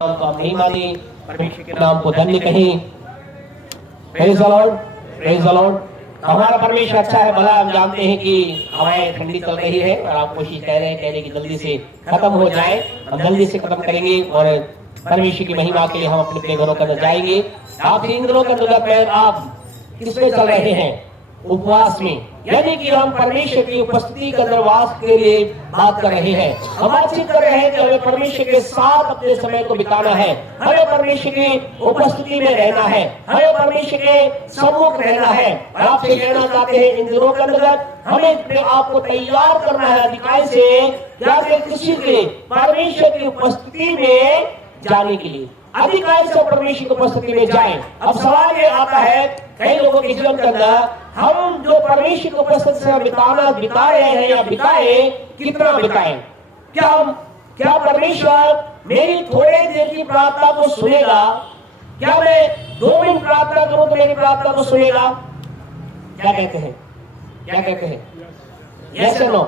नाम को आप नहीं माने, परमेश्वर के नाम को धन्य कहें। Praise the Lord, praise the Lord. हमारा परमेश्वर अच्छा है। भला हम जानते हैं कि हवाएं ठंडी चल रही है और आप कोशिश कर रहे हैं कहने की जल्दी से खत्म हो जाए। हम जल्दी से खत्म करेंगे और परमेश्वर की महिमा के लिए हम अपने अपने घरों पर जाएंगे। आप इन दिनों का दुर्गा आप किसमें चल रहे हैं? उपवास में, यानी कि हम परमेश्वर की उपस्थिति का दरवाज के लिए बात कर रहे हैं। हम बातचीत कर रहे हैं कि हमें परमेश्वर के साथ अपने समय को बिताना है, हमें परमेश्वर की उपस्थिति में रहना है, हमें परमेश्वर के सम्मुख रहना है। और आपसे कहना चाहते हैं इन दिनों के अंतर्गत हमें अपने आप को तैयार करना है अधिकारी से किसी के परमेश्वर की उपस्थिति में जाने के लिए, अधिकारी से परमेश्वर की उपस्थिति में जाए। अब सवाल ये आता है कई लोगों के जीवन के अंदर हम जो परमेश्वर की उपस्थिति से बिता रहे हैं या बिताए, कितना बिताए? क्या परमेश्वर मेरी थोड़े देर की प्रार्थना को सुनेगा? क्या मैं 2 मिनट प्रार्थना करूं तो मेरी प्रार्थना को सुनेगा? क्या कहते हैं? क्या कहते हैं? यस या नो?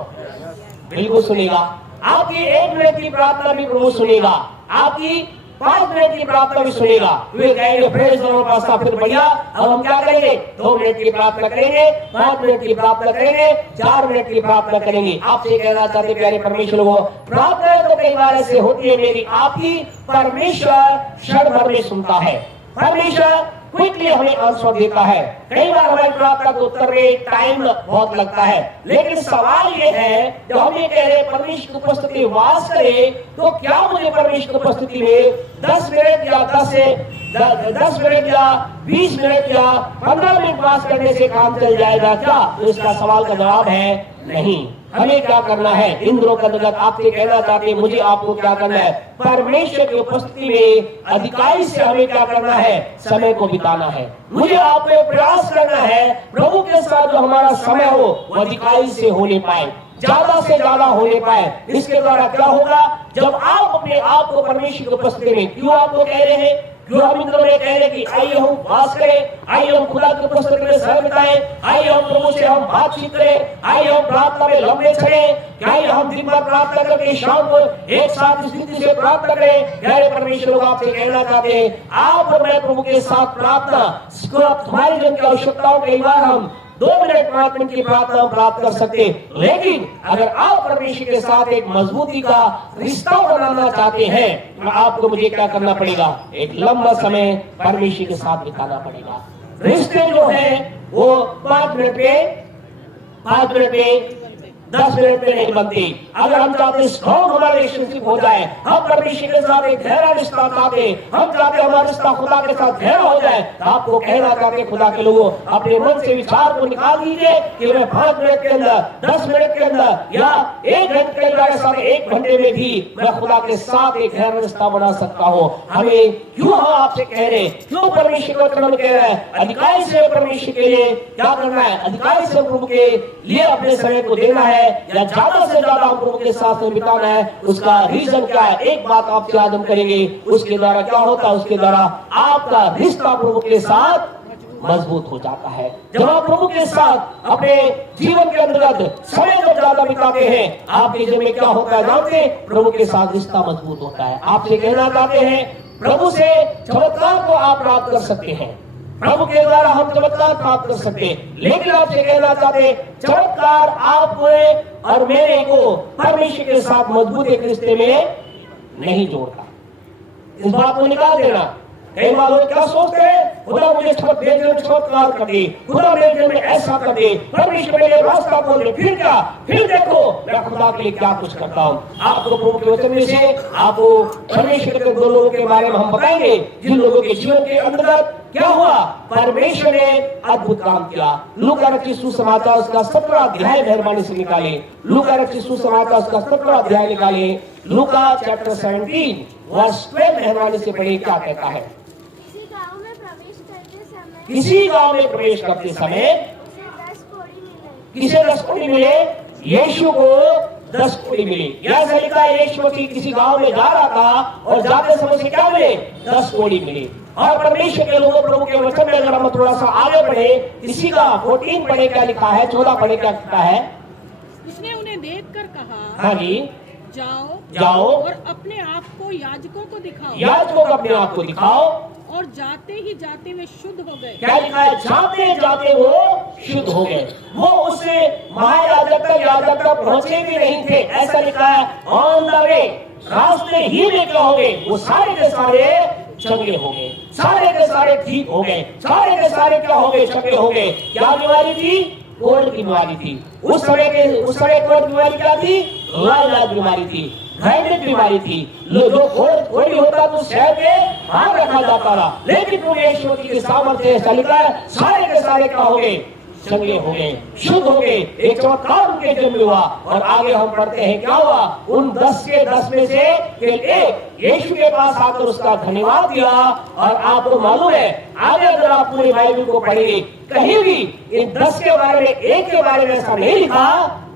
बिल्कुल सुनेगा। आपकी 1 मिनट की प्रार्थना भी प्रभु सुनेगा, आपकी 5 मिनट की प्रार्थना भी सुनेगा। वे कहेंगे प्रेज़ द लॉर्ड पास्टर, फिर बढ़िया। अब हम क्या करेंगे? 2 मिनट की प्रार्थना करेंगे, 5 मिनट की प्रार्थना करेंगे, 4 मिनट की प्रार्थना करेंगे। आपसे कहना चाहते प्यारे परमेश्वर लोगों, प्रार्थना तो कई बार ऐसे होती है मेरी आपकी, परमेश्वर क्षण भर में सुनता है, परमेश्वर क्विकली हमें आंसर देता है। कई बार हमारी प्रार्थना को उत्तर में टाइम बहुत लगता है, लेकिन सवाल ये है जब हम ये कह रहे हैं परमेश्वर की उपस्थिति वास करे, तो क्या मुझे परमेश्वर की उपस्थिति में 10 मिनट या 10 मिनट या 20 मिनट या 15 मिनट वास करने से काम चल जाएगा क्या? तो इसका सवाल का जवाब है नहीं। हमें क्या करना है? इन दिनों के अंतर्गत आपसे कहना चाहते हैं मुझे आपको क्या करना है? परमेश्वर की उपस्थिति में अधिकारी से हमें क्या करना है? समय को बिताना है। मुझे आपको प्रयास करना है प्रभु के साथ जो हमारा समय हो वो अधिकारी से होने पाए, ज्यादा से ज्यादा होने पाए। इसके द्वारा क्या होगा? जब आप अपने आप को परमेश्वर की उपस्थिति में, क्यों आपको कह रहे हैं, क्यों हम इंद्र में कह रहे कि आइए हम वास करें, आइए हम खुदा की उपस्थिति में समय बिताएं, आइए हम प्रभु से हम बातचीत करें, आइए हम प्रार्थना में लंबे चढ़ें, आइए हम दिन भर प्रार्थना करके शाम को एक साथ स्थिति से प्रार्थना करें। प्यारे परमेश्वर लोग आपसे कहना चाहते हैं आप और मैं प्रभु के साथ प्रार्थना, हमारे जन की आवश्यकताओं कई बार हम 2 मिनट 5 मिनट की प्रार्थना प्राप्त कर सकते, लेकिन अगर आप परमेश्वर के साथ एक मजबूती का रिश्ता बनाना चाहते हैं तो आपको मुझे क्या करना पड़ेगा? एक लंबा समय परमेश्वर के साथ बिताना पड़ेगा। रिश्ते जो है वो 5 मिनट पे 10 मिनट में नहीं बनती। अगर हम चाहते स्ट्रॉन्ग हमारा रिलेशनशिप हो जाए, हम परमेश्वर के साथ एक गहरा रिश्ता चाहते, हम चाहते हमारा रिश्ता खुदा के साथ गहरा हो जाए, तो आपको कहना चाहते खुदा के लोगों अपने मन से विचार को निकाल दीजिए कि मैं 5 मिनट के अंदर, 10 मिनट के अंदर या 1 घंटे के अंदर, ऐसा 1 घंटे में भी मैं खुदा के साथ एक गहरा रिश्ता बना सकता हूँ। हमें क्यों हम आपसे कह रहे हैं, क्यों परमेश्वर को कह रहे हैं अधिकारी से परमेश्वर के लिए क्या करना है? अधिकारी से प्रभु के लिए अपने समय को देना है या ज्यादा से ज्यादा हम प्रभु के साथ में बिताना है। उसका रीजन क्या है? एक बात आपसे आज हम करेंगे, उसके द्वारा क्या होता है? उसके द्वारा आपका रिश्ता प्रभु के साथ मजबूत हो जाता है। जब आप प्रभु के साथ अपने जीवन के अंतर्गत समय जब ज्यादा बिताते हैं, आपके जीवन में क्या होता है जानते हैं? प्रभु के साथ रिश्ता मजबूत होता है। आपसे कहना चाहते हैं प्रभु से चमत्कार को आप प्राप्त कर सकते हैं, प्रभु के द्वारा हम चमत्कार प्राप्त कर सकते हैं, लेकिन आपसे कहना चाहते हैं चमत्कार आपको और मेरे को परमेश्वर के साथ मजबूत एक रिश्ते में नहीं जोड़ता। इस बात को निकाल देना। कई बार लोग क्या सोचते हैं, खुदा मुझे चमत्कार कर दे, खुदा मेरे जीवन में ऐसा कर दे, परमेश्वर मेरे रास्ता खोल दे, फिर क्या? फिर देखो मैं खुदा के लिए क्या कुछ करता हूँ। आपको प्रभु के वचन में से आपको परमेश्वर के 2 लोगों के बारे में हम बताएंगे जिन लोगों के जीवन के अंतर्गत क्या हुआ, परमेश्वर ने अद्भुत काम किया। लूका रचित सुसमाचार उसका 17 अध्याय मेहरबानी से निकाले। लूका रचित सुसमाचार उसका 17 अध्याय निकाले। लूका चैप्टर 17 वर्स 12 मेहरबानी से पढ़े, क्या कहता है? किसी गांव में प्रवेश करते समय किसे 10 कोड़ी मिले? यीशु को 10 कोड़ी मिले। यह लिखा है यीशु मसीह किसी गांव में जा रहा था और जाते समय से क्या मिले? 10 कोड़ी मिले। और परमेश्वर के लोगों प्रभु के वचन में अगर हम थोड़ा सा आगे बढ़े, इसी का 14 पढ़े क्या लिखा है, 14 पढ़े क्या लिखा है? उसने उन्हें देखकर कहा, हाँ जी, जाओ और अपने आप को याजकों को दिखाओ। याजकों को अपने आप को दिखाओ। और जाते ही जाते वे शुद्ध हो गए। क्या लिखा है? जाते जाते वो शुद्ध हो गए। वो उससे महायाजक तक, याजक तक पहुंचे भी नहीं थे, ऐसा लिखा है। ऑन द वे, रास्ते ही में क्या हो गए? वो सारे के सारे चंगे हो गए, सारे के सारे ठीक हो गए, सारे के सारे क्या हो गए? चंगे हो गए। क्या बीमारी थी? कोढ़ की बीमारी थी। उस समय कोढ़ की बीमारी क्या थी? लाइलाज बीमारी थी, घायलिक बीमारी थी। जो कोढ़ होता तो शहर में हाथ रखा जाता था, लेकिन प्रभु यीशु की सामर्थ्य से लिखा है, सारे के सारे क्या हो गए? चंगे हो गए, शुद्ध हो गए। एक चमत्कार उनके जन्म में हुआ। और आगे हम पढ़ते हैं क्या हुआ? उन 10 के 10 में से केवल एक यीशु के पास आकर उसका धन्यवाद दिया। और आपको मालूम है, आगे अगर आप पूरी बाइबल को पढ़ेंगे, कहीं भी इन 10 के बारे में, एक के बारे में ऐसा नहीं लिखा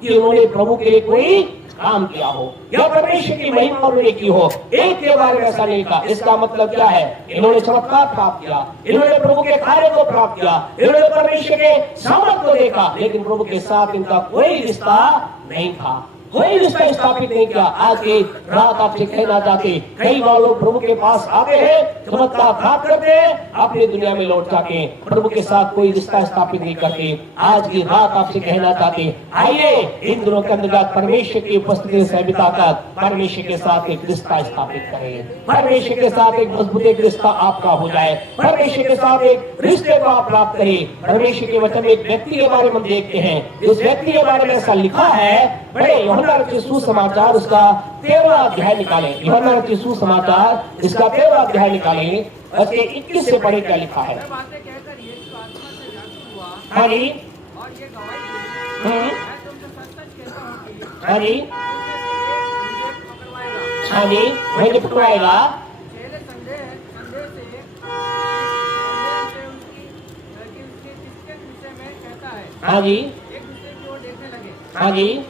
कि उन्होंने प्रभु के लिए कोई काम किया हो या परमेश्वर की महिमा उन्होंने की हो। एक के बारे में ऐसा नहीं लिखा। इसका मतलब क्या है? इन्होंने चमत्कार प्राप्त किया, इन्होंने प्रभु के कार्य को प्राप्त किया, इन्होंने परमेश्वर के सामर्थ को देखा, लेकिन प्रभु के साथ इनका कोई रिश्ता नहीं था, कोई रिश्ता स्थापित नहीं किया। आज की रात आपसे कहना चाहते, कई बार लोग प्रभु के पास आते हैं, चमत्कार प्राप्त करते हैं, अपनी दुनिया में लौट जाते हैं, प्रभु के साथ कोई रिश्ता स्थापित नहीं करते। आज की रात आपसे कहना चाहते, आइए इन दिनों के अंतर्गत परमेश्वर की उपस्थिति से बिताकर परमेश्वर के साथ एक रिश्ता स्थापित करें, परमेश्वर के साथ एक मजबूत एक रिश्ता आपका हो जाए, परमेश्वर के साथ एक रिश्ते को आप प्राप्त करें। परमेश्वर के वचन में एक व्यक्ति के बारे में देखते हैं, उस व्यक्ति के बारे में ऐसा लिखा है, बड़े यूहन्ना रचित सुसमाचार उसका 13वां अध्याय निकाले। यूहन्ना रचित सुसमाचार इसका 13वां अध्याय निकाले, उसके 21 से पढ़े क्या लिखा है। हाँ जी, हाँ जी, हाँ जी, वही पकड़वाएगा। हाँ जी, हाँ जी,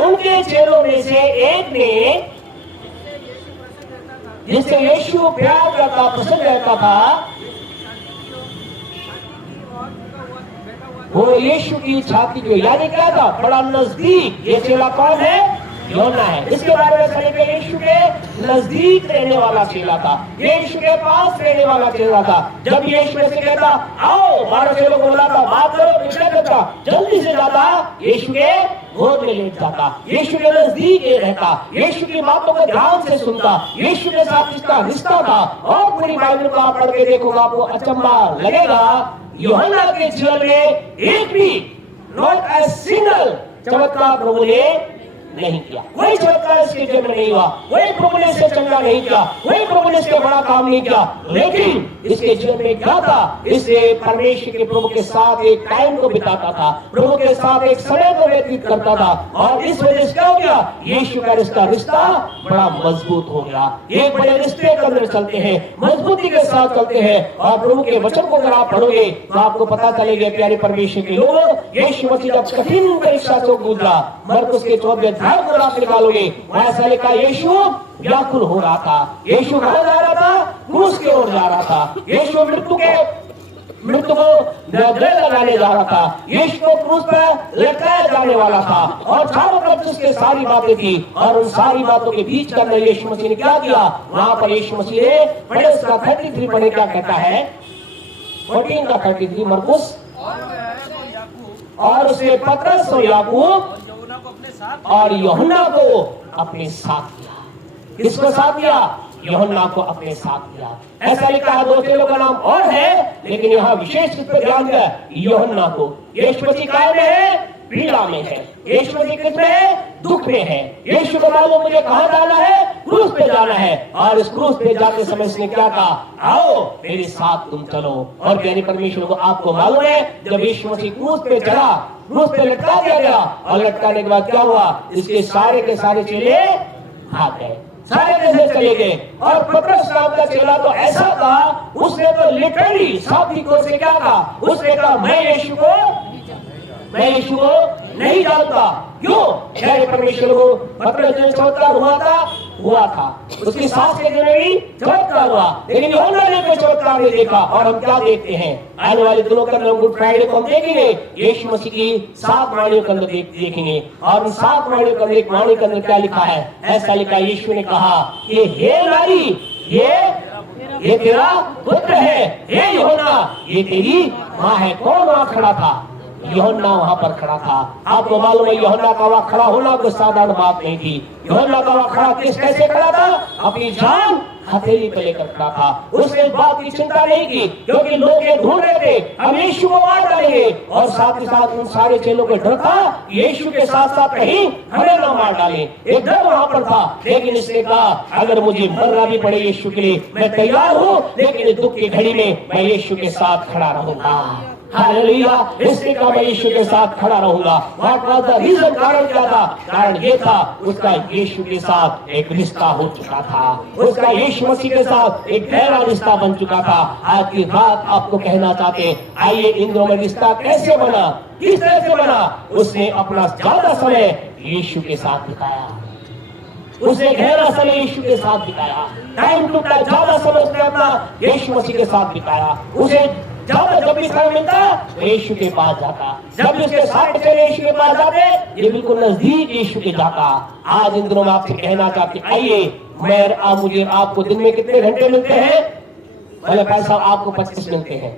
उनके चेलों में से एक ने, जिससे यीशु प्यार करता, पसंद रहता था, वो यीशु की छाती को, यानी क्या था? बड़ा नजदीक। ये चेला कौन है? यूहन्ना है। इसके बारे में चले गए, यीशु के नजदीक रहने वाला चेला था, यीशु के पास रहने वाला चेला था। जब यीशु से कहता आओ, 12 चेलों को बुलाता, बात करो, क्या करता? जल्दी से जाता, यीशु के गोद में लेट जाता, यीशु के नजदीक रहता, यीशु की बातों को ध्यान से सुनता, यीशु के साथ इसका रिश्ता था। और पूरी बाइबल को आप पढ़ के देखोगे, आपको अचंभा लगेगा। यूहन्ना के जीवन में एक भी नॉट ए सिंगल चमत्कार प्रभु ने नहीं किया, कोई चमत्कार इसके जीवन में नहीं हुआ, कोई प्रभु ने इसे चंगा नहीं किया, कोई प्रभु ने इसके बड़ा काम नहीं किया। लेकिन इसके जीवन में क्या था? इसे परमेश्वर के प्रभु के साथ एक टाइम को बिताता था, प्रभु के साथ एक समय को व्यतीत करता था। और इस वजह से क्या हो गया? यीशु का रिश्ता बड़ा मजबूत हो गया। एक बड़े रिश्ते के अंदर चलते हैं, मजबूती के साथ चलते हैं। और प्रभु के वचन को अगर आप पढ़ोगे तो आपको पता चलेगा, प्यारे परमेश्वर के लोग, यीशु मसीह जब कठिन परीक्षा से गुजरा, मरकुस के 14 अध्याय को आप निकालोगे, वैसा लिखा यीशु व्याकुल हो रहा था, यीशु कहां जा रहा था? क्रूस की ओर जा रहा था। यीशु मृत्यु को गले लगाने जा रहा था, यीशु को क्रूस पर लटकाया जाने वाला था। और चारों तरफ उसके सारी बातें थी, और उन सारी बातों के बीच करने यीशु मसीह ने क्या किया? वहां पर यीशु मसीह ने पढ़े, उसका 33 पढ़े, क्या कहता है? 14 का 33 मरकुस, और उसने पतरस और याकूब और यूहन्ना को अपने साथ लिया। किसको साथ लिया? यूहन्ना को अपने साथ लिया। ऐसा लिखा है, 2 चेलों का नाम और है, लेकिन यहाँ विशेष रूप से ध्यान दिया यूहन्ना को। यीशु मसीह काय में है? पीड़ा में है। यीशु मसीह किस में है? दुख में है। यीशु को मालूम मुझे कहां जाना है? क्रूस पे जाना है। और इस क्रूस पे जाते समय उसने क्या कहा? आओ मेरे साथ तुम चलो। और प्यारे परमेश्वर को आपको मालूम है, जब यीशु मसीह क्रूस पे चला, क्रूस पे लटका दिया गया, और लटकाने के बाद क्या हुआ? इसके सारे के सारे चेले भाग गए, सारे कैसे चले गए। और पतरस नाम का चेला तो ऐसा था, उसने तो लिटरली साथी को से क्या कहा? उसने कहा मैं यीशु को नहीं जानता। क्यों? प्यारे परमेश्वर को पतरस जो चमत्कार हुआ था, हुआ था, उसकी सास के दिनों में भी चमत्कार हुआ, लेकिन यूहन्ना ने कोई चमत्कार नहीं देखा। और हम क्या देखते हैं आने वाले दिनों के अंदर, गुड फ्राइडे को हम देखेंगे यीशु मसीह की 7 वाणियों के अंदर देखेंगे। और उन 7 वाणियों के अंदर एक वाणी के अंदर क्या लिखा है? ऐसा लिखा, यीशु ने कहा कि हे नारी, ये तेरा पुत्र है, हे यूहन्ना ये तेरी माँ है। कौन वहां खड़ा था? यूहन्ना वहां पर खड़ा था। आपको मालूम है यूहन्ना का वहां खड़ा होना कोई साधारण बात नहीं थी। यूहन्ना का वहां खड़ा कैसे खड़ा था? अपनी जान हथेली पे लेकर खड़ा था। उसने इस बात की चिंता नहीं की, क्योंकि लोग ये ढूंढ रहे थे हम यीशु को मार डालेंगे, और साथ ही साथ उन सारे चेलों को डर था यीशु के साथ साथ कहीं हमें न मार डालें। एक डर वहां पर था, लेकिन इसने कहा अगर मुझे मरना भी पड़े यीशु के लिए मैं तैयार हूँ, लेकिन दुख की घड़ी में मैं यीशु के साथ खड़ा रहूंगा। हालेलुया। इसलिए कहा मैं यीशु के साथ खड़ा रहूंगा। What was the reason? कारण क्या था? कारण ये था उसका यीशु के साथ एक रिश्ता हो चुका था, उसका यीशु मसीह के साथ एक गहरा रिश्ता बन चुका था। आज की रात आपको कहना चाहते, आइए इन दोनों में रिश्ता कैसे बना, किस तरह से बना? उसने अपना ज्यादा समय यीशु के साथ बिताया, उसने गहरा समय यीशु के साथ बिताया। टाइम टू टाइम ज्यादा समय उसने अपना यीशु मसीह के साथ बिताया। उसे ज्यादा जब भी समय मिलता तो यीशु के पास जाता, जब भी उसके साथ चले यीशु के पास जाते, ये बिल्कुल नजदीक यीशु के जाता। आज इन दिनों में आपसे कहना चाहते, आइए मुझे आपको दिन में कितने घंटे मिलते हैं? भले पैसा आपको 25 मिलते हैं,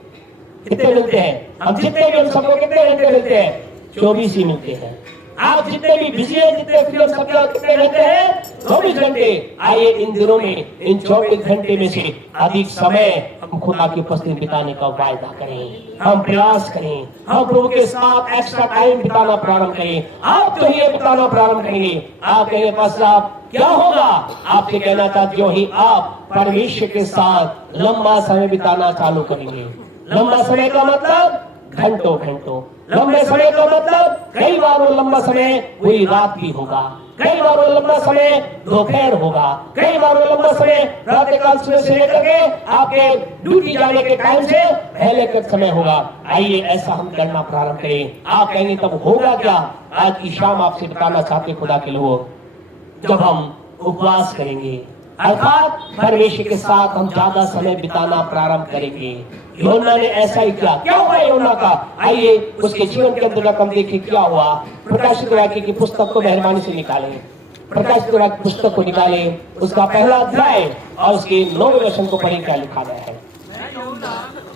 कितने मिलते हैं? हम जितने भी, हम सबको कितने घंटे मिलते हैं? 24 ही मिलते हैं। आप जितने भी बिजी है, जितने फ्री, सबके कितने घंटे हैं? 24 घंटे। आइए इन दिनों में इन 24 घंटे में से अधिक समय हम खुदा की उपस्थिति बिताने का वायदा करें, हम प्रयास करें, हम प्रभु के साथ एक्स्ट्रा टाइम बिताना प्रारंभ करें। आप तो ये बिताना प्रारंभ करेंगे, आप कहेंगे बस आप क्या होगा? आपसे कहना चाहते, जो ही आप परमेश्वर के साथ लंबा समय बिताना चालू करेंगे, लंबा समय का मतलब घंटों घंटों, लंबे समय का मतलब कई बार वो लंबा समय पूरी रात भी होगा, कई बार वो लंबा समय दोपहर होगा, कई बार वो लंबा समय प्रातःकाल से लेकर के आपके ड्यूटी जाने के टाइम से पहले का समय होगा। आइए ऐसा हम करना प्रारंभ करें। आप कहेंगे तब होगा क्या? आज की शाम आपसे बताना चाहते खुदा के लोग, जब हम उपवास करेंगे, अर्थात परमेश्वर के साथ हम ज्यादा समय बिताना प्रारंभ करेंगे। यूहन्ना ने ऐसा ही किया। क्या हुआ यूहन्ना का? आइए उसके जीवन के अंतर्गत हम देखें क्या हुआ। प्रकाशित वाक्य की पुस्तक को मेहरबानी से निकालें, प्रकाशित वाक्य पुस्तक को निकालें, उसका पहला अध्याय और उसके 9वें वचन को पढ़ें, क्या लिखा गया है?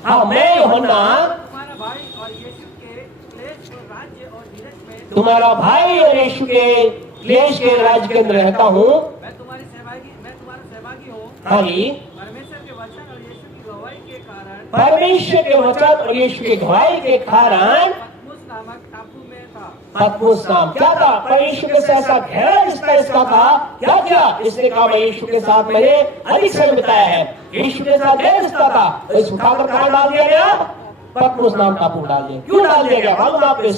हाँ, मैं यूहन्ना तुम्हारा भाई और यीशु के क्लेश के राज्य के अंदर रहता हूँ। हाँ जी, परमेश्वर के वचन और यीशु की गवाही के कारण पतमुस नाम क्या था? परमेश्वर के साथ ऐसा गहरा रिश्ता इसका था। क्या किया इसने? कहा मैं यीशु के साथ मैंने अधिक समय बिताया है, यीशु के साथ गहरा रिश्ता था। इस उठाकर कहाँ डाल दिया गया? पतमुस नाम टापू डाल दिया। क्यों डाल दिया गया मालूम आपको?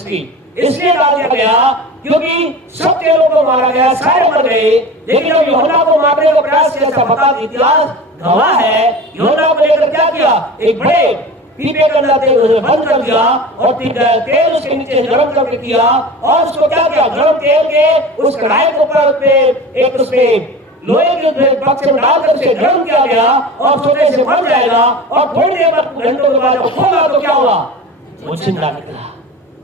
इसलिए डाल दिया गया क्योंकि सब चेलों को मारा गया, सारे मर गए, लेकिन अब यूहन्ना को मारने का प्रयास किया। ऐसा बता, इतिहास गवाह है। यूहन्ना को लेकर क्या किया? एक बड़े पीपे के अंदर तेल उसे बंद कर दिया और तेल उसके नीचे से गर्म करके किया, और उसको क्या किया? गर्म तेल के उस कढ़ाई के ऊपर एक उसमें लोहे के बक्से में डालकर उसे गर्म किया गया, और सोचे से बन जाएगा। और थोड़ी देर बाद, घंटों के बाद खोला तो क्या हुआ? वो जिंदा निकला,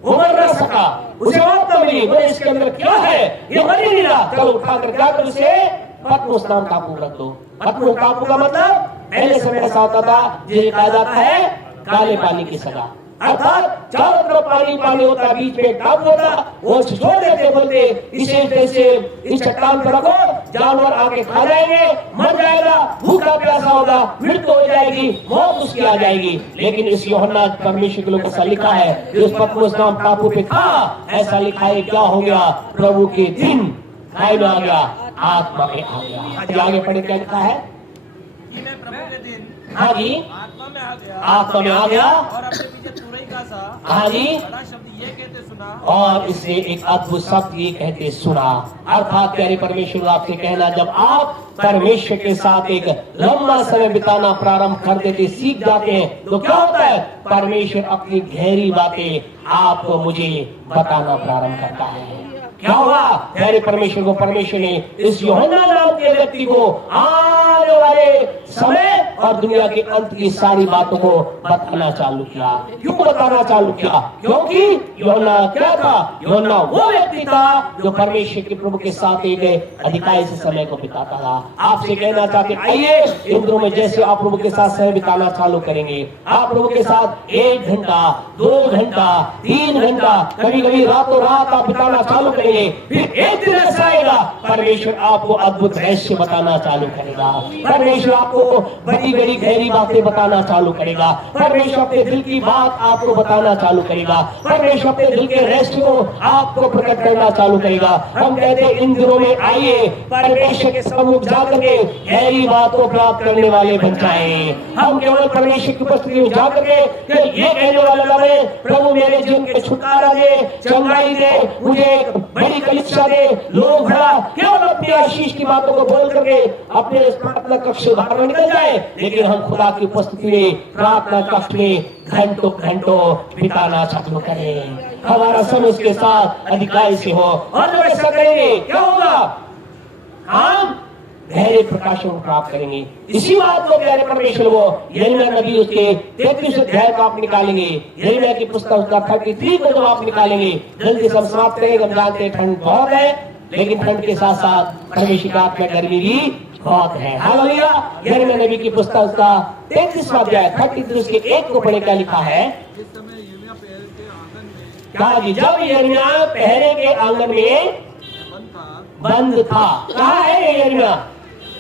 वो मर न सका, उसे मौत न मिली। बोले इसके अंदर क्या है? ये मर ही नहीं रहा। चलो उठाकर जाकर उसे पतमुस नाम टापू रख दो। पतमुस टापू का मतलब पहले समय ऐसा होता था जिसे कहा जाता है काले पानी की सजा, अर्थात चारों तरफ पानी पानी होता, बीच में टापू होता, वो छोड़ देते, बोलते इसे इस चट्टान पर रखो, जानवर आके खा जाएंगे, मर जाएगा, भूखा प्यासा होगा, मृत्यु हो जाएगी, मौत उसकी आ जाएगी। लेकिन इस यूहन्ना परमेश्वर के लोग ऐसा लिखा है, जो उस पतमुस नाम टापू पे था, ऐसा लिखा है क्या हो गया? प्रभु के दिन खाई में आ गया, आत्मा में आ गया। आगे पढ़े क्या लिखा है? हाँ जी, आत्मा में आ गया, आत्मा में आ गया, और अपने पीछे तुरई का सा हाँ जी, बड़ा शब्द ये कहते सुना, और इसे एक अद्भुत शब्द ये कहते सुना। अर्थात प्यारे परमेश्वर आपसे कहना, जब आप परमेश्वर के साथ एक लंबा समय बिताना प्रारंभ कर देते, सीख जाते हैं, तो क्या होता है? परमेश्वर अपनी गहरी बातें आपको मुझे बताना प्रारंभ करता है। क्या हुआ? प्यारे परमेश्वर को परमेश्वर ने इस यूहन्ना नाम के व्यक्ति को आने वाले समय और दुनिया के अंत की सारी बातों को बताना चालू किया। क्यों बताना चालू किया? क्योंकि यूहन्ना क्या था? यूहन्ना वो व्यक्ति था जो परमेश्वर के प्रभु के साथ एक अधिकारी से समय को बिताता था। आपसे कहना चाहते, आइए इन दिनों में जैसे आप प्रभु के साथ समय बिताना चालू करेंगे, आप प्रभु के साथ 1 घंटा, 2 घंटा, 3 घंटा, कभी कभी रातों रात आप बिताना चालू करेंगे, फिर एक दिन ऐसा आएगा परमेश्वर आपको अद्भुत रहस्य बताना चालू करेगा। परमेश्वर आपको बड़ी बड़ी गहरी बातें बताना चालू करेगा। परमेश्वर अपने दिल की बात आपको बताना चालू करेगा। परमेश्वर अपने दिल के रहस्य को आपको प्रकट करना चालू करेगा। हम कहते हैं इन दिनों में आइए परमेश्वर के सम्मुख जाकर के गहरी बात को प्राप्त करने वाले बन जाए। हम केवल परमेश्वर की उपस्थिति में जाकर के ये कहने वाले लगे, प्रभु मेरे जीवन के छुटकारा दे, चंगाई दे, मुझे एक बड़ी कलीसिया दे। लोग भला केवल अपनी आशीष की बातों को बोल करके अपने प्रार्थना कक्ष से बाहर निकल जाए, लेकिन हम खुदा की उपस्थिति में प्रार्थना कक्ष में घंटों घंटों बिताना चालू करें। हमारा समय उसके साथ अधिकारी से हो, और जब ऐसा करेंगे क्या होगा? हम गहरे प्रकाशन को प्राप्त करेंगे। इसी बात को प्यारे परमेश्वर वो यिर्मयाह नबी उसके 33 अध्याय को आप निकालेंगे, यिर्मयाह की पुस्तक उसका 33 को जब आप निकालेंगे, जल्दी से हम समाप्त करेंगे। हम जानते हैं ठंड बहुत है, लेकिन ठंड के साथ साथ परमेश्वर की आत्मा गर्मी भी बहुत है। हालेलुया। यिर्मयाह नबी की पुस्तक उसका 33वां अध्याय 33 उसके 1 को पढ़े, क्या लिखा है? क्या जी? जब यिर्मयाह पहरे के आंगन में बंद था। कहाँ है यिर्मयाह?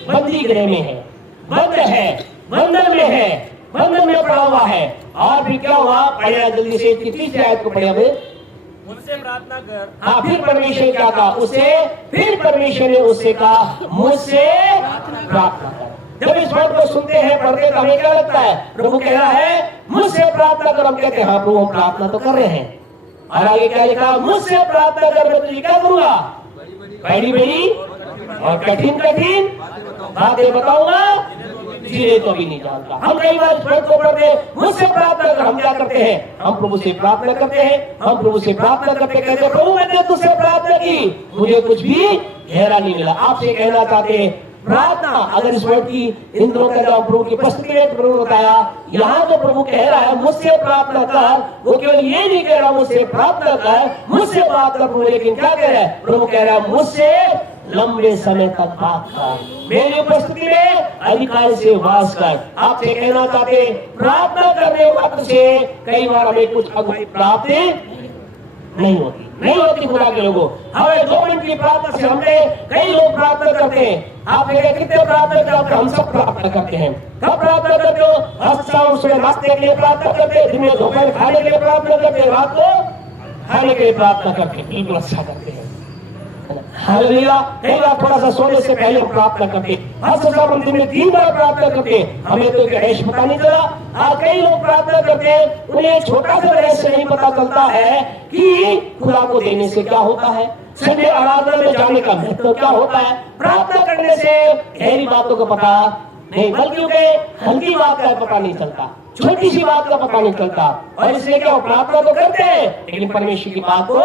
बंदी गृह में है, बंद है, बंधन में है, बंधन में पड़ा हुआ है। और फिर क्या हुआ? पढ़िए जल्दी से 33 आयत को पढ़िए हमें। मुझसे प्रार्थना कर। हाँ, फिर परमेश्वर क्या कहा उसे? फिर परमेश्वर ने उससे कहा, मुझसे प्रार्थना कर। जब इस वर्ड को सुनते हैं, पढ़ते तो हमें क्या लगता है? प्रभु कह रहा है मुझसे प्रार्थना कर। हम कहते हैं हाँ प्रभु हम प्रार्थना तो कर रहे हैं। और आगे क्या लिखा? मुझसे प्रार्थना कर, मैं तुझे क्या करूंगा? बड़ी बड़ी और कठिन कठिन बातें बताऊंगा जिन्हें तो भी नहीं जानता। हम कई बार इस वर्ड को पढ़ते, मुझसे प्रार्थना कर। हम क्या करते हैं? हम प्रभु से प्रार्थना करते हैं। हम प्रभु से प्रार्थना करते कहते प्रभु मैंने तुझसे प्रार्थना की, मुझे कुछ भी गहरा नहीं मिला। आपसे कहना चाहते हैं प्रार्थना, अगर इस वर्ड की इन दिनों का जब प्रभु की उपस्थिति में तो प्रभु बताया, यहाँ तो प्रभु कह रहा है मुझसे प्रार्थना कर। वो केवल ये नहीं कह रहा मुझसे प्रार्थना कर, मुझसे बात कर प्रभु, लेकिन क्या कह रहा है? प्रभु कह रहा है मुझसे लंबे समय तक बात कर, मेरी उपस्थिति में अधिकारी से वास कर। आपसे कहना चाहते प्रार्थना करने वक्त से कई बार हमें कुछ अगुवाई प्राप्त नहीं होती खुदा के लोगों। हमें 2 मिनट की प्रार्थना से हमने कई लोग प्रार्थना करते हैं। आप कितने प्रार्थना करते? हम सब प्रार्थना करते हैं। कब प्रार्थना करते हो? शाम सुबह नाश्ते के लिए प्रार्थना करते हैं, दिन में दोपहर खाने के लिए प्रार्थना करते हैं, रात को खाने के लिए प्रार्थना करते हैं। बिल्कुल अच्छा करते हैं। हालेलुया। कई बार थोड़ा सा सोने से पहले हम प्रार्थना करते हैं। हम दिन में 3 बार प्रार्थना करते हैं। हमें तो रहस्य पता नहीं चला। आज कई लोग प्रार्थना करते हैं, उन्हें छोटा सा रहस्य नहीं पता चलता है कि खुदा को देने से क्या होता है, संडे आराधना में जाने का महत्व क्या होता है। प्रार्थना करने से गहरी बातों को पता नहीं, बल्कि हल्की बात का पता नहीं चलता, छोटी सी बात का पता नहीं चलता। और इसलिए क्या प्रार्थना तो करते हैं, लेकिन परमेश्वर की बात को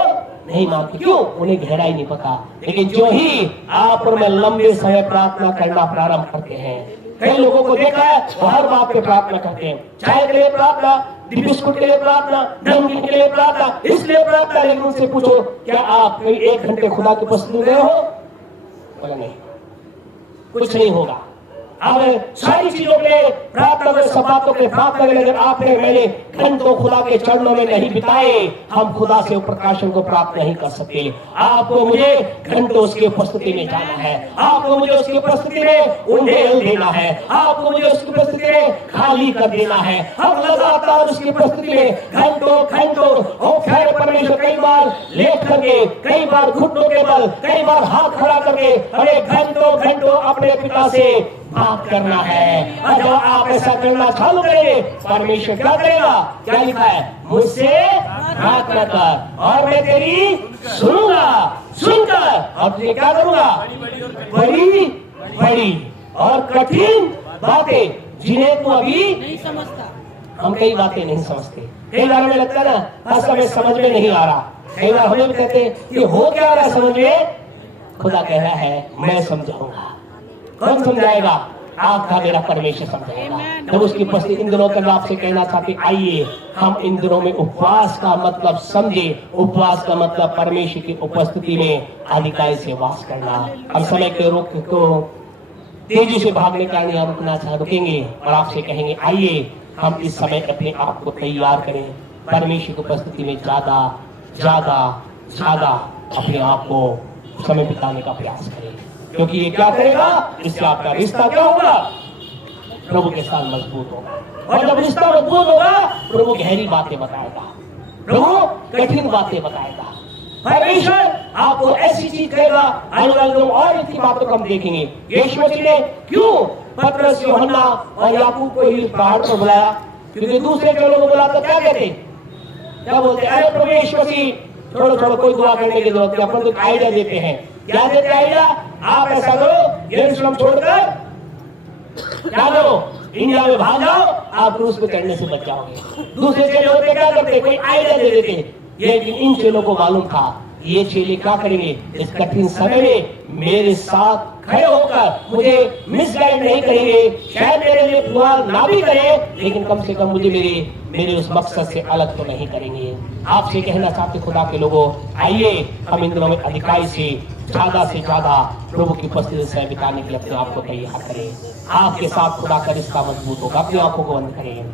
नहीं मानते। क्यों? उन्हें गहराई नहीं पता। लेकिन जो ही आप और मैं लंबे समय प्रार्थना करना प्रारंभ करते हैं, कई लोगों को देखा है वो हर बात पे प्रार्थना करते हैं। चाय के लिए प्रार्थना, बिस्कुट के लिए प्रार्थना, नमकीन के लिए प्रार्थना, इसलिए प्रार्थना। लेकिन उनसे पूछो क्या आप कहीं 1 घंटे खुदा की उपस्थिति में गए हो? बोला नहीं, कुछ नहीं होगा। अब सारी चीजों के लिए प्रार्थना करें, सब बातों के प्रार्थना करें। अगर आपने मैंने घंटों खुदा के चरणों में नहीं बिताए, हम खुदा से प्रकाशन को प्राप्त नहीं कर सकते। आपको मुझे घंटों उसकी उपस्थिति में जाना है, आपको मुझे उसकी उपस्थिति में उंडेल देना है, आपको मुझे उसकी उपस्थिति में खाली कर देना है। हम लगातार उसकी उपस्थिति में घंटों घंटों और फिर परमेश्वर कई बार लेट करके, कई बार घुटनों के बल, कई बार हाथ खड़ा करके हमें घंटों घंटों अपने पिता से बात करना है। और जब आप ऐसा करना चालू करेंगे, परमेश्वर क्या करेगा? क्या लिखा है? मुझसे प्रार्थना कर और मैं तेरी सुनूंगा, सुनकर और तुझे क्या करूंगा? बड़ी बड़ी और कठिन बातें जिन्हें तू अभी नहीं समझता। हम कई बातें नहीं समझते। कई बार हमें लगता है ना, हमें समझ में नहीं आ रहा। कई बार हमें भी कहते हैं ये हो क्या रहा है समझ में, खुदा कह रहा है मैं समझाऊंगा। कौन समझाएगा? आपका मेरा परमेश्वर समझाएगा। जब उसकी उपस्थिति इन दिनों का आपसे कहना चाहते, आइए हम इन दिनों में उपवास का मतलब समझे। उपवास का मतलब परमेश्वर की उपस्थिति में अधिकाई से वास करना। हम समय के रुख को तेजी से भागने का नहीं रुकेंगे और आपसे कहेंगे आइए हम इस समय अपने आप को तैयार करें, परमेश्वर की उपस्थिति में ज्यादा ज्यादा ज्यादा अपने आप को समय बिताने का प्रयास करें, क्योंकि ये क्या करेगा? इससे आपका रिश्ता क्या होगा? प्रभु के साथ मजबूत होगा। और जब रिश्ता मजबूत होगा, प्रभु गहरी बातें बताएगा, प्रभु कठिन बातें बताएगा। परमेश्वर आपको ऐसी चीज करेगा, आने वाले लोग और इतनी बातों को हम देखेंगे। यीशु मसीह ने क्यों पतरस, यूहन्ना और याकूब को इस पहाड़ पर बुलाया? क्योंकि दूसरे जो लोगों को बुलाते क्या कहते? क्या बोलते? अरे प्रभु यीशु मसीह छोड़ो छोड़ो, कोई दुआ करने की जरूरत नहीं। अपन तो आइडिया देते हैं। क्या देते आइडिया? आप ऐसा करो, यरूशलेम छोड़कर क्या करो, इंडिया में भाग जाओ, आप क्रूस पे चढ़ने से बच जाओगे। दूसरे चेले होते क्या करते? कोई आइडिया दे देते। लेकिन इन चेलों को मालूम था ये चेले क्या करेंगे, इस कठिन समय में मेरे साथ खड़े होकर मुझे मिसगाइड नहीं करेंगे। शायद मेरे लिए दुआ ना भी करें, लेकिन कम से कम मुझे मेरे उस मकसद से अलग तो नहीं करेंगे। आपसे कहना चाहते खुदा के लोगों, आइए हम इन दिनों में अधिकाई से ज्यादा प्रभु की उपस्थिति से बिताने के लिए अपने आप को तैयार करें। आपके साथ खुदा का रिश्ता मजबूत होगा। अपनी आंखों को बंद करें,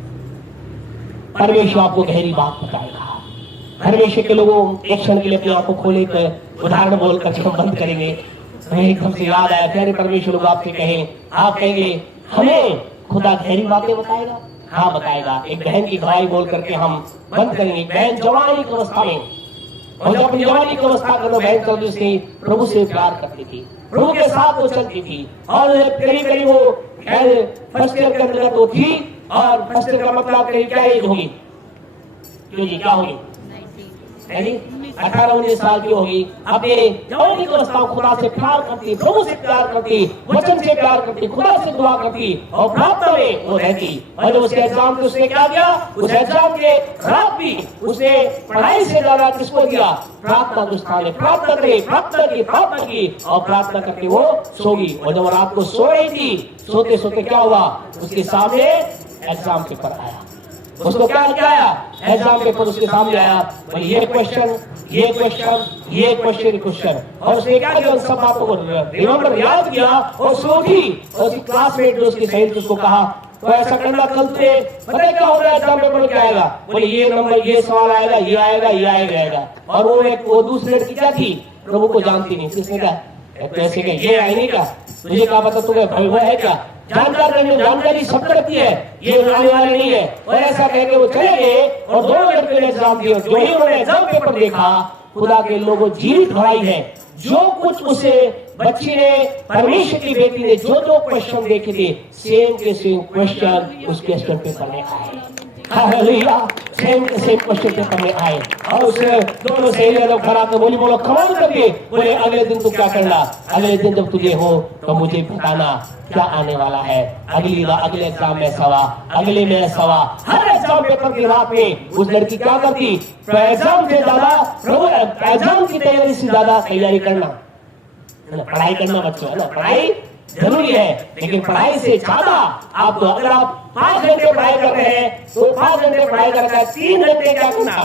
परमेश्वर आपको गहरी बात बताएगा। परमेश्वर के लोगों एक क्षण के लिए अपनी आंखों खोले कर उदाहरण बोलकर जब हम बंद करेंगे, हमें एकदम से याद आया, प्यारे परमेश्वर लोग आपसे कहें, आप कहेंगे हमें खुदा गहरी बातें बताएगा। हाँ बताएगा। एक बहन की गवाही बोल करके हम बंद करेंगे। बहन जवानी की अवस्था में, और जब अपनी जवानी की अवस्था में बहन चलती थी, प्रभु से प्यार करती थी, प्रभु के साथ वो चलती थी, और करीब करीब वो फर्स्ट ईयर के अंदर तो थी, और फर्स्ट ईयर का मतलब करीब क्या एज होगी? क्यों जी क्या होगी? 18-19 साल की होगी। अपने जवानी की अवस्था खुदा से प्यार करती, प्रभु से प्यार करती, वचन से प्यार करती, खुदा से दुआ करती और प्रार्थना में वो रहती। और जब उसके एग्जाम में उसने क्या किया? उस एग्जाम के रात भी उसने पढ़ाई से ज्यादा किसको दिया? प्रार्थना को स्थान प्रार्थना की और प्रार्थना करके वो सोगी। और जब रात को सो रही थी, सोते सोते क्या हुआ? उसके सामने एग्जाम पेपर आया। उसको क्या आया? एग्जाम पेपर उसके सामने आया। ये क्वेश्चन और उसने क्या किया? सब बातों को रिमेंबर याद किया और सोची। और उसकी क्लासमेट जो उसकी सहेली थी उसको कहा, तो ऐसा करना कल तुझे पता क्या होगा? एग्जाम पेपर में क्या आएगा? बोले ये नंबर, ये सवाल आएगा, ये आएगा। और वो दूसरी लड़की क्या थी? प्रभु को जानती नहीं। किसने कहा? ऐसे क्या ये आएगी का? मुझे क्या पता तुम्हें भय हुआ है क्या? जानकारी सब रखती है, ये आने वाले नहीं है। और ऐसा कह के वो चले गए और दोनों लड़के ने एग्जाम दिए। जो ही उन्होंने एग्जाम पेपर देखा, खुदा के लोगों जीवित गवाही है, जो कुछ उसे बच्ची ने, परमेश्वर की बेटी ने जो क्वेश्चन देखे थे, सेम के सेम क्वेश्चन उस क्वेश्चन पेपर में आए। हालेलुया, सेम के सेम क्वेश्चन पेपर में आए। और उसने दोनों सहेलियां जब खड़ा तो बोली, बोलो कमाल करके, बोले अगले दिन तू क्या करना? अगले दिन जब तुझे हो तो मुझे बताना क्या आने वाला है। अगले एग्जाम में सवा, अगले में सवा, हर एग्जाम पेपर की रात में उस लड़की क्या करती? तो एग्जाम से ज्यादा प्रभु, एग्जाम की तैयारी से ज्यादा तैयारी करना, पढ़ाई करना बच्चों, है ना? पढ़ाई जरूरी है, लेकिन पढ़ाई से ज्यादा आपको, अगर आप 5 घंटे पढ़ाई कर रहे हैं तो 5 घंटे पढ़ाई करना, 3 घंटे क्या करना?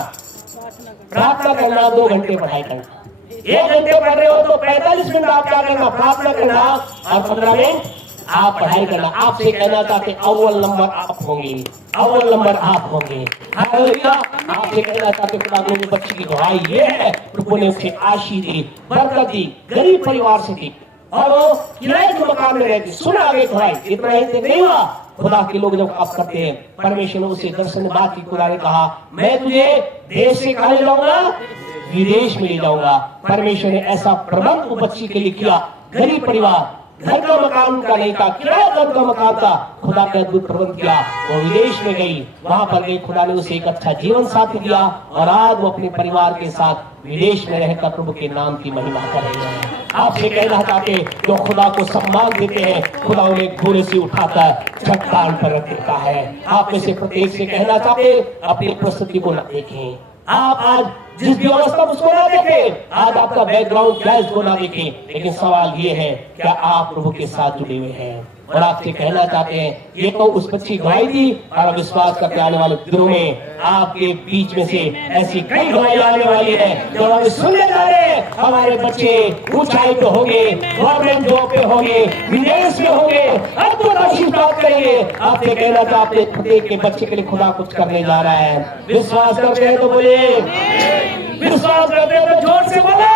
प्रार्थना करना, 2 घंटे पढ़ाई करना। 1 घंटे पढ़ रहे हो तो 45 मिनट आप क्या करना? प्रार्थना करना, और 15 मिनट आप पढ़ाई करना। आपसे कहना चाहते अव्वल नंबर आप होंगे, अव्वल नंबर आप होंगे। हालेलुया। आपसे कहना चाहते खुदा बच्ची की गवाही ये है, प्रभु ने उसे आशीष दी, बरकत दी, गरीब परिवार से दी, और वो किराए के मकान में रहती। सुना आगे गवाही, इतना ही नहीं हुआ। खुदा के लोग जब आप करते हैं, परमेश्वर ने उसे दर्शन में बात की। खुदा ने कहा, मैं तुझे देश से कहाँ ले जाऊंगा? विदेश में ले जाऊंगा। परमेश्वर ने ऐसा प्रबंध वो बच्ची के लिए किया। गरीब परिवार, घर का मकान का नहीं था, किराया घर का मकान था, खुदा का अद्भुत प्रबंध किया। वो विदेश में गई, वहां पर गई, खुदा ने उसे एक अच्छा जीवन साथी दिया, और आज वो अपने परिवार के साथ विदेश में रहकर प्रभु के नाम की महिमा कर रहे हैं। आपसे कहना चाहते, जो खुदा को सम्मान देते हैं, खुदा उन्हें घोड़े से उठाकर चट्टान पर रख देता है। आप में से प्रत्येक से कहना चाहते, अपनी प्रस्तुति को न देखें, आप आज जिस भी अवस्था में उसको ना देखें, आज आपका बैकग्राउंड क्या है उसको ना देखें, लेकिन सवाल ये है क्या आप प्रभु के साथ जुड़े हुए हैं। और आपसे कहना चाहते हैं ये तो उस बच्ची गवाही थी, और विश्वास करके आने वाले दिनों में आपके बीच में से ऐसी कई गवाही आने वाली है जो हम सुनने जा रहे हैं। हमारे बच्चे ऊंचाई पे होंगे, गवर्नमेंट जॉब पे होंगे, विदेश में होंगे, अद्भुत आशीष प्राप्त करेंगे। आपसे कहना चाहते हैं प्रत्येक के बच्चे के लिए खुदा कुछ करने जा रहा है। विश्वास करते हैं तो बोले, विश्वास करते हैं तो जोर से बोले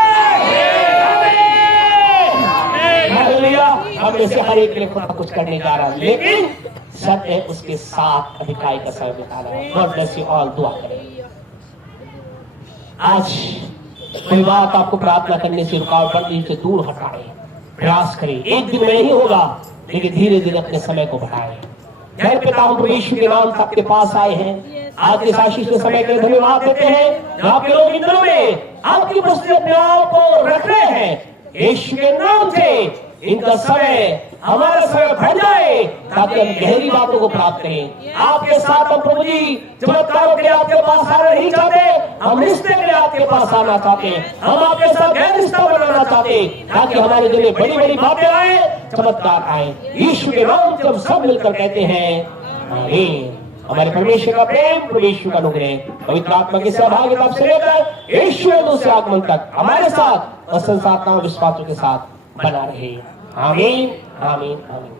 हालेलुया। हम में से हर एक के लिए खुदा कुछ करने जा रहा है, लेकिन शर्त है उसके साथ अधिकाई का समय बिताना है। God bless you all. दुआ करें। आज कोई बात आपको प्रार्थना करने से रुकावट पड़ती है, दूर हटाए, प्रयास करें। एक दिन में नहीं होगा, लेकिन धीरे धीरे अपने समय को बढ़ाएं। जय पिता हम प्रभु यीशु के नाम से आपके पास आए हैं। आज के आशीष के समय के लिए धन्यवाद देते हैं। आपके लोग इन दिनों में आपकी उपस्थिति अपने आप को रख रहे हैं। यीशु के नाम से इनका समय, हमारा समय बढ़ जाए, ताकि हम गहरी बातों को प्राप्त करें। आपके साथ हम प्रभु जी चमत्कारों के लिए आपके पास आना नहीं चाहते, हम रिश्ते के लिए आपके पास आना चाहते हैं। हम आपके साथ गहरा रिश्ता बनाना चाहते हैं, ताकि हमारे दिल में बड़ी बड़ी बातें आए, चमत्कार आए। यीशु के नाम से हम सब मिलकर कहते हैं आमीन। हमारे परमेश्वर का प्रेम, परमेश्वर का अनुग्रह, पवित्र आत्मा की सहभागिता से लेकर यीशु के दूसरे आगमन तक हमारे साथ और संसार विश्वासों के साथ बना रहे। आमीन आमीन आमीन।